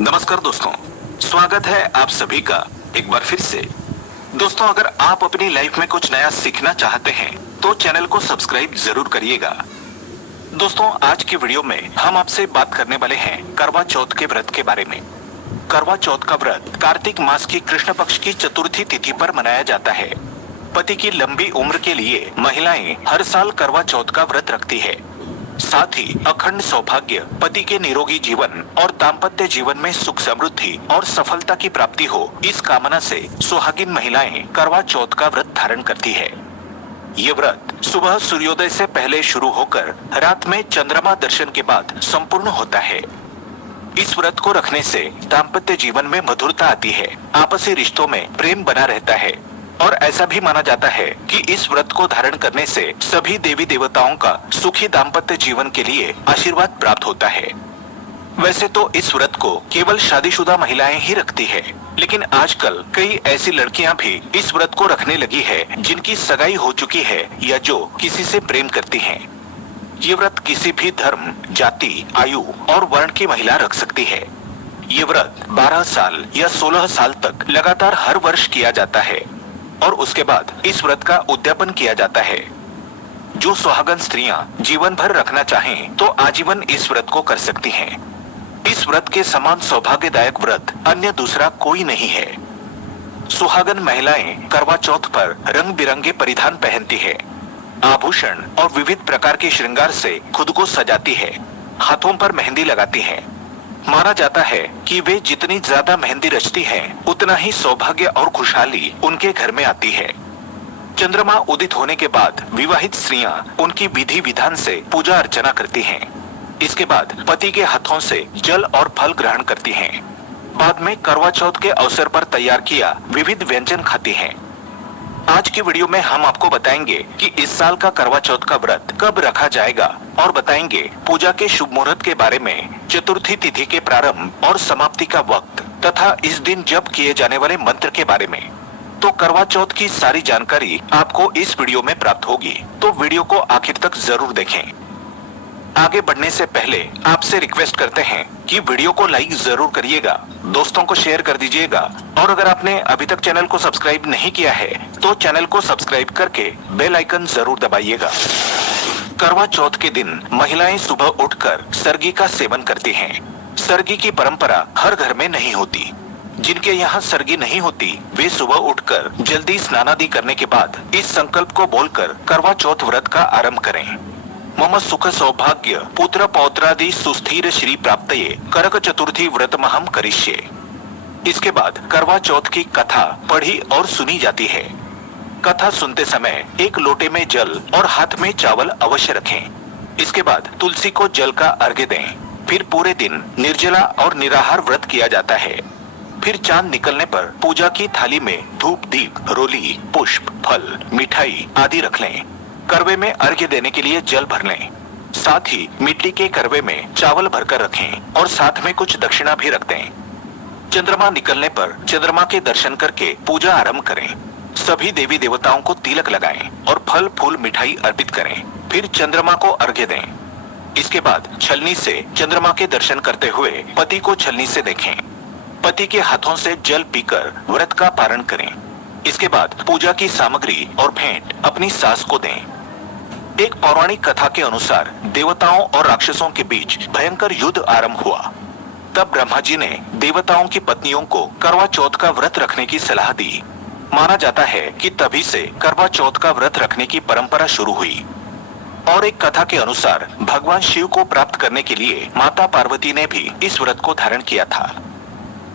नमस्कार दोस्तों, स्वागत है आप सभी का एक बार फिर से। दोस्तों, अगर आप अपनी लाइफ में कुछ नया सीखना चाहते हैं तो चैनल को सब्सक्राइब जरूर करिएगा। दोस्तों, आज की वीडियो में हम आपसे बात करने वाले हैं करवा चौथ के व्रत के बारे में। करवा चौथ का व्रत कार्तिक मास की कृष्ण पक्ष की चतुर्थी तिथि पर मनाया जाता है। पति की लंबी उम्र के लिए महिलाएं हर साल करवा चौथ का व्रत रखती है। साथ ही अखंड सौभाग्य, पति के निरोगी जीवन और दाम्पत्य जीवन में सुख समृद्धि और सफलता की प्राप्ति हो, इस कामना से सुहागिन महिलाएं करवा चौथ का व्रत धारण करती है। ये व्रत सुबह सूर्योदय से पहले शुरू होकर रात में चंद्रमा दर्शन के बाद संपूर्ण होता है। इस व्रत को रखने से दाम्पत्य जीवन में मधुरता आती है, आपसी रिश्तों में प्रेम बना रहता है और ऐसा भी माना जाता है कि इस व्रत को धारण करने से सभी देवी देवताओं का सुखी दाम्पत्य जीवन के लिए आशीर्वाद प्राप्त होता है। वैसे तो इस व्रत को केवल शादीशुदा महिलाएं ही रखती है, लेकिन आजकल कई ऐसी लड़कियां भी इस व्रत को रखने लगी है जिनकी सगाई हो चुकी है या जो किसी से प्रेम करती हैं। ये व्रत किसी भी धर्म, जाति, आयु और वर्ण की महिला रख सकती है। ये व्रत 12 साल या 16 साल तक लगातार हर वर्ष किया जाता है और उसके बाद इस व्रत का उद्यापन किया जाता है। जो सुहागन स्त्रियां जीवन भर रखना चाहें तो आजीवन इस व्रत को कर सकती हैं। इस व्रत के समान सौभाग्यदायक व्रत अन्य दूसरा कोई नहीं है। सुहागन महिलाएं करवा चौथ पर रंग बिरंगे परिधान पहनती है, आभूषण और विविध प्रकार के श्रृंगार से खुद को सजाती है, हाथों पर मेहंदी लगाती हैं। माना जाता है कि वे जितनी ज्यादा मेहंदी रचती हैं, उतना ही सौभाग्य और खुशहाली उनके घर में आती है। चंद्रमा उदित होने के बाद विवाहित स्त्रियां उनकी विधि विधान से पूजा अर्चना करती हैं। इसके बाद पति के हाथों से जल और फल ग्रहण करती हैं। बाद में करवा चौथ के अवसर पर तैयार किया विविध व्यंजन खाती हैं। आज की वीडियो में हम आपको बताएंगे कि इस साल का करवा चौथ का व्रत कब रखा जाएगा और बताएंगे पूजा के शुभ मुहूर्त के बारे में, चतुर्थी तिथि के प्रारंभ और समाप्ति का वक्त तथा इस दिन जप किए जाने वाले मंत्र के बारे में। तो करवा चौथ की सारी जानकारी आपको इस वीडियो में प्राप्त होगी, तो वीडियो को आखिर तक जरूर देखें। आगे बढ़ने से पहले आपसे रिक्वेस्ट करते हैं कि वीडियो को लाइक जरूर करिएगा, दोस्तों को शेयर कर दीजिएगा और अगर आपने अभी तक चैनल को सब्सक्राइब नहीं किया है तो चैनल को सब्सक्राइब करके बेल आइकन जरूर दबाइएगा। करवा चौथ के दिन महिलाएं सुबह उठकर सरगी का सेवन करती हैं। सरगी की परंपरा हर घर में नहीं होती। जिनके यहाँ सरगी नहीं होती वे सुबह उठकर जल्दी स्नानादि करने के बाद इस संकल्प को बोलकर करवा चौथ व्रत का आरंभ करें। मम सुख सौभाग्य पुत्र पौत्रादि सुस्थिर श्री प्राप्तये करक चतुर्थी व्रतमहं करिष्ये। इसके बाद करवा चौथ की कथा पढ़ी और सुनी जाती है। कथा सुनते समय एक लोटे में जल और हाथ में चावल अवश्य रखें। इसके बाद तुलसी को जल का अर्घ्य दें। फिर पूरे दिन निर्जला और निराहार व्रत किया जाता है। फिर चांद निकलने पर पूजा की थाली में धूप, दीप, रोली, पुष्प, फल, मिठाई आदि रख लें। करवे में अर्घ्य देने के लिए जल भर लें। साथ ही मिट्टी के करवे में चावल भरकर रखें और साथ में कुछ दक्षिणा भी रख दें। चंद्रमा निकलने पर चंद्रमा के दर्शन करके पूजा आरंभ करें। सभी देवी देवताओं को तिलक लगाएं और फल फूल मिठाई अर्पित करें। फिर चंद्रमा को अर्घ्य दें। इसके बाद छलनी से चंद्रमा के दर्शन करते हुए पति को छलनी से देखें। पति के हाथों से जल पीकर व्रत का पारण करें। इसके बाद पूजा की सामग्री और भेंट अपनी सास को दें। एक पौराणिक कथा के अनुसार देवताओं और राक्षसों के बीच भयंकर युद्ध आरंभ हुआ। तब ब्रह्मा जी ने देवताओं की पत्नियों को करवा चौथ का व्रत रखने की सलाह दी। माना जाता है कि तभी से करवा चौथ का व्रत रखने की परंपरा शुरू हुई। और एक कथा के अनुसार भगवान शिव को प्राप्त करने के लिए माता पार्वती ने भी इस व्रत को धारण किया था।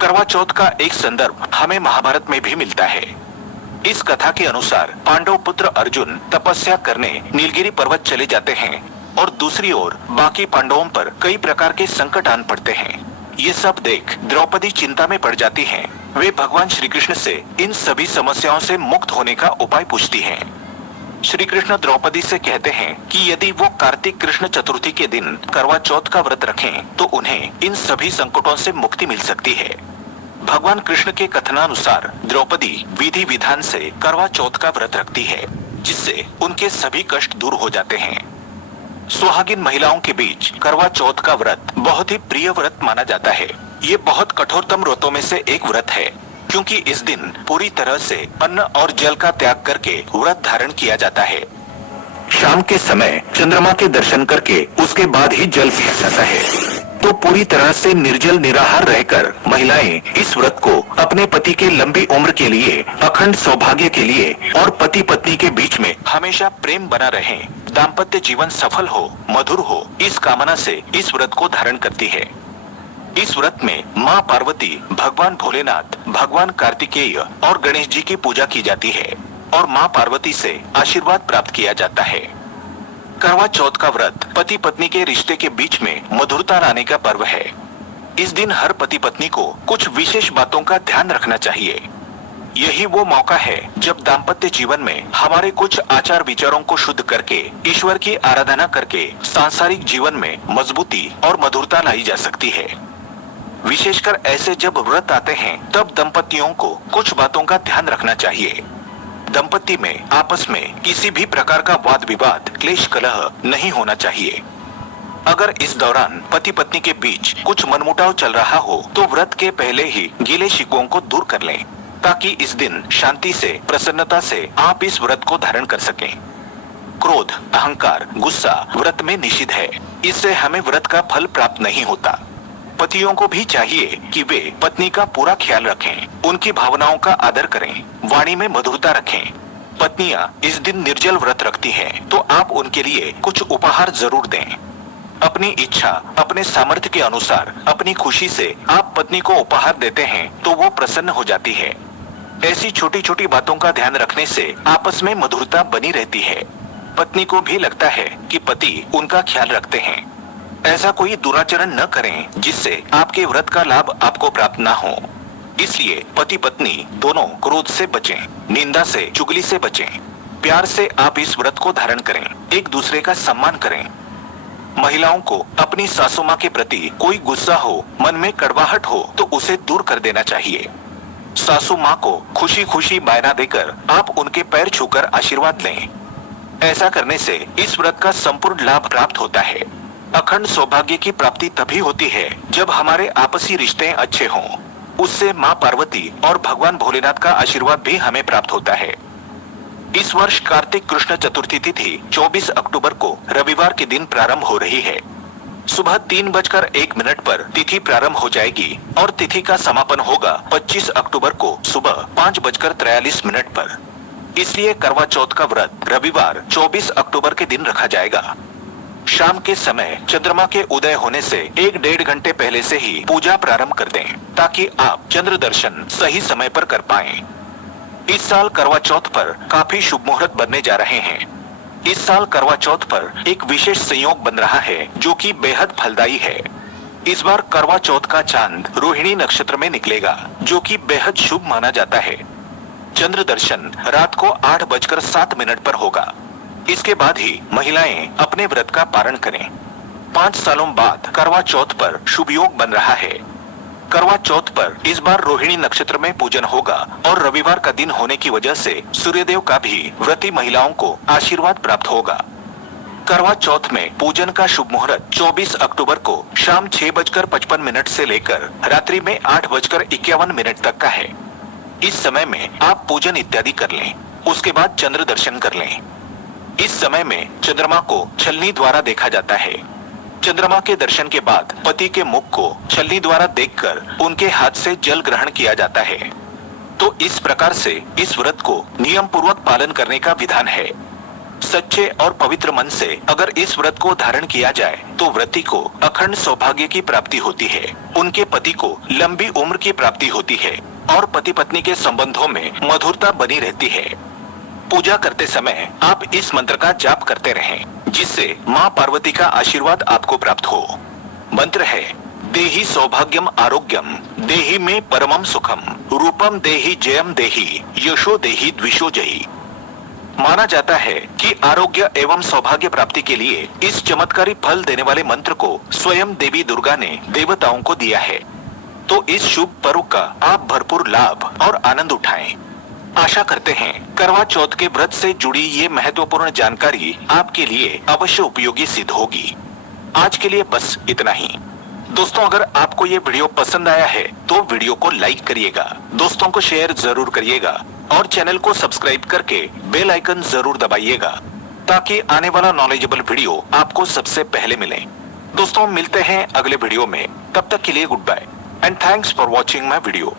करवा चौथ का एक संदर्भ हमें महाभारत में भी मिलता है। इस कथा के अनुसार पांडव पुत्र अर्जुन तपस्या करने नीलगिरी पर्वत चले जाते हैं और दूसरी ओर बाकी पांडवों पर कई प्रकार के संकट आन पड़ते हैं। ये सब देख द्रौपदी चिंता में पड़ जाती हैं। वे भगवान श्री कृष्ण से इन सभी समस्याओं से मुक्त होने का उपाय पूछती हैं। श्री कृष्ण द्रौपदी से कहते हैं कि यदि वो कार्तिक कृष्ण चतुर्थी के दिन करवा चौथ का व्रत रखें तो उन्हें इन सभी संकटों से मुक्ति मिल सकती है। भगवान कृष्ण के कथनानुसार द्रौपदी विधि विधान से करवा चौथ का व्रत रखती है, जिससे उनके सभी कष्ट दूर हो जाते हैं। सुहागिन महिलाओं के बीच करवा चौथ का व्रत बहुत ही प्रिय व्रत माना जाता है। ये बहुत कठोरतम व्रतों में से एक व्रत है, क्योंकि इस दिन पूरी तरह से अन्न और जल का त्याग करके व्रत धारण किया जाता है। शाम के समय चंद्रमा के दर्शन करके उसके बाद ही जल पिया जाता है। तो पूरी तरह से निर्जल निराहार रहकर महिलाएं इस व्रत को अपने पति के लंबी उम्र के लिए, अखंड सौभाग्य के लिए और पति पत्नी के बीच में हमेशा प्रेम बना रहे, दाम्पत्य जीवन सफल हो, मधुर हो, इस कामना से इस व्रत को धारण करती है। इस व्रत में माँ पार्वती, भगवान भोलेनाथ, भगवान कार्तिकेय और गणेश जी की पूजा की जाती है और माँ पार्वती से आशीर्वाद प्राप्त किया जाता है। करवा चौथ का व्रत पति पत्नी के रिश्ते के बीच में मधुरता लाने का पर्व है। इस दिन हर पति पत्नी को कुछ विशेष बातों का ध्यान रखना चाहिए। यही वो मौका है जब दाम्पत्य जीवन में हमारे कुछ आचार विचारों को शुद्ध करके, ईश्वर की आराधना करके सांसारिक जीवन में मजबूती और मधुरता लाई जा सकती है। विशेषकर ऐसे जब व्रत आते हैं तब दंपतियों को कुछ बातों का ध्यान रखना चाहिए। दंपति में आपस में किसी भी प्रकार का वाद विवाद, क्लेश, कलह नहीं होना चाहिए। अगर इस दौरान पति पत्नी के बीच कुछ मनमुटाव चल रहा हो तो व्रत के पहले ही गीले शिकवों को दूर कर लें, ताकि इस दिन शांति से, प्रसन्नता से आप इस व्रत को धारण कर सकें। क्रोध, अहंकार, गुस्सा व्रत में निषिद्ध है। इससे हमें व्रत का फल प्राप्त नहीं होता। पतियों को भी चाहिए कि वे पत्नी का पूरा ख्याल रखें, उनकी भावनाओं का आदर करें, वाणी में मधुरता रखें। पत्नियां इस दिन निर्जल व्रत रखती हैं, तो आप उनके लिए कुछ उपहार जरूर दें। अपनी इच्छा, अपने सामर्थ्य के अनुसार, अपनी खुशी से आप पत्नी को उपहार देते हैं तो वो प्रसन्न हो जाती है। ऐसी छोटी छोटी बातों का ध्यान रखने से आपस में मधुरता बनी रहती है। पत्नी को भी लगता है कि पति उनका ख्याल रखते हैं। ऐसा कोई दुराचरण न करें जिससे आपके व्रत का लाभ आपको प्राप्त ना हो। इसलिए पति पत्नी दोनों क्रोध से बचें, निंदा से, चुगली से बचें। प्यार से आप इस व्रत को धारण करें, एक दूसरे का सम्मान करें। महिलाओं को अपनी सासू माँ के प्रति कोई गुस्सा हो, मन में कड़वाहट हो तो उसे दूर कर देना चाहिए। सासू माँ को खुशी खुशी बायना देकर आप उनके पैर छूकर आशीर्वाद लें। ऐसा करने से इस व्रत का संपूर्ण लाभ प्राप्त होता है। अखंड सौभाग्य की प्राप्ति तभी होती है जब हमारे आपसी रिश्ते अच्छे हों। उससे माँ पार्वती और भगवान भोलेनाथ का आशीर्वाद भी हमें प्राप्त होता है। इस वर्ष कार्तिक कृष्ण चतुर्थी तिथि 24 अक्टूबर को रविवार के दिन प्रारंभ हो रही है। सुबह 3:01 पर तिथि प्रारंभ हो जाएगी और तिथि का समापन होगा 25 अक्टूबर को सुबह 5:43 पर। इसलिए करवा चौथ का व्रत रविवार 24 अक्टूबर के दिन रखा जाएगा। शाम के समय चंद्रमा के उदय होने से 1-1.5 घंटे पहले से ही पूजा प्रारंभ कर दें, ताकि आप चंद्र दर्शन सही समय पर कर पाएं। इस साल करवा चौथ पर काफी शुभ मुहूर्त बनने जा रहे हैं। इस साल करवा चौथ पर एक विशेष संयोग बन रहा है जो कि बेहद फलदायी है। इस बार करवा चौथ का चांद रोहिणी नक्षत्र में निकलेगा, जो कि बेहद शुभ माना जाता है। चंद्र दर्शन रात को 8:07 पर होगा। इसके बाद ही महिलाएं अपने व्रत का पारण करें। 5 सालों बाद करवा चौथ पर शुभ योग बन रहा है। करवा चौथ पर इस बार रोहिणी नक्षत्र में पूजन होगा और रविवार का दिन होने की वजह से सूर्यदेव का भी व्रती महिलाओं को आशीर्वाद प्राप्त होगा। करवा चौथ में पूजन का शुभ मुहूर्त 24 अक्टूबर को शाम 6:55 से लेकर रात्रि में 8:51 तक का है। इस समय में आप पूजन इत्यादि कर लें, उसके बाद चंद्र दर्शन कर लें। इस समय में चंद्रमा को छलनी द्वारा देखा जाता है। चंद्रमा के दर्शन के बाद पति के मुख को छलनी द्वारा देखकर उनके हाथ से जल ग्रहण किया जाता है। तो इस प्रकार से इस व्रत को नियम पूर्वक पालन करने का विधान है। सच्चे और पवित्र मन से अगर इस व्रत को धारण किया जाए तो व्रती को अखंड सौभाग्य की प्राप्ति होती है, उनके पति को लंबी उम्र की प्राप्ति होती है और पति पत्नी के संबंधों में मधुरता बनी रहती है। पूजा करते समय आप इस मंत्र का जाप करते रहें, जिससे माँ पार्वती का आशीर्वाद आपको प्राप्त हो। मंत्र है, देहि सौभाग्यम आरोग्यम, देहि में परमम सुखम, रूपम देहि जयम देहि, यशो देहि द्विषो जयी। माना जाता है कि आरोग्य एवं सौभाग्य प्राप्ति के लिए इस चमत्कारी फल देने वाले मंत्र को स्वयं देवी दुर्गा ने देवताओं को दिया है। तो इस शुभ पर्व का आप भरपूर लाभ और आनंद उठाएं। आशा करते हैं करवा चौथ के व्रत से जुड़ी ये महत्वपूर्ण जानकारी आपके लिए अवश्य उपयोगी सिद्ध होगी। आज के लिए बस इतना ही। दोस्तों अगर आपको ये वीडियो पसंद आया है तो वीडियो को लाइक करिएगा, दोस्तों को शेयर जरूर करिएगा और चैनल को सब्सक्राइब करके बेल आइकन जरूर दबाइएगा ताकि आने वाला नॉलेजेबल वीडियो आपको सबसे पहले मिले। दोस्तों मिलते हैं अगले वीडियो में, तब तक के लिए good bye and thanks for watching my video.